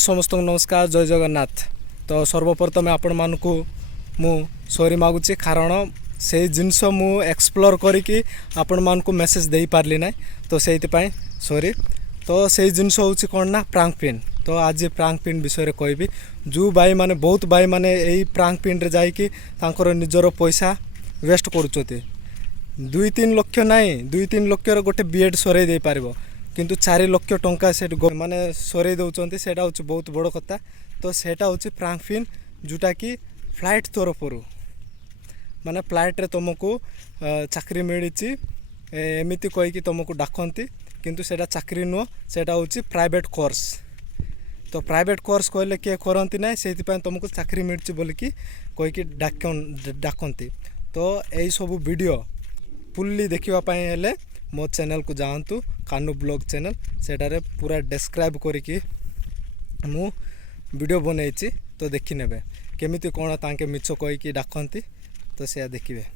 समस्त नमस्कार जय जगन्नाथ। तो सर्वप्रथम आपण मानकु मु सॉरी मागुची कारण से जिनस मु एक्सप्लोर करिकी आपण मानकु मेसेज दे पारली ना तो से सॉरी। तो से जिनस होची कोन ना प्रांक पिन। तो आज प्रांक पिन विषय रे कहबी जो भाई माने बहुत भाई माने एई प्रांक पिन रे जाई कि तांकर निजर पैसा वेस्ट करूचोते 2-3 लाख नाही 2-3 लाख रो गोटे बीएड सरै दे पारबो किंतु 4 लाख टंका से माने सरै दउचंती सेटा होची बहुत बड़ कथा। तो सेटा होची प्रांक पिन जोटा कि फ्लाइट तरफरु माने फ्लाइट रे तुमको चाकरी मिली एमती कहीकि तुमको डाकती किंतु सेटा चाकरी नुह सेटा होची प्राइवेट कोर्स। तो प्राइवेट कोर्स कहले किए करती ना से तुमको चाकरी मिली बोलिकी कहीकि डाकती। तो यही सब वीडियो फुल्ली देखापी हेले मो चैनल को जातु कानू ब्लॉग चैनल सेटारे पूरा डिस्क्राइब करिकी मु वीडियो बनई। तो देखी नेबे केमिति कोण तांके मिछ कहीकि डाकती तो से देखिए।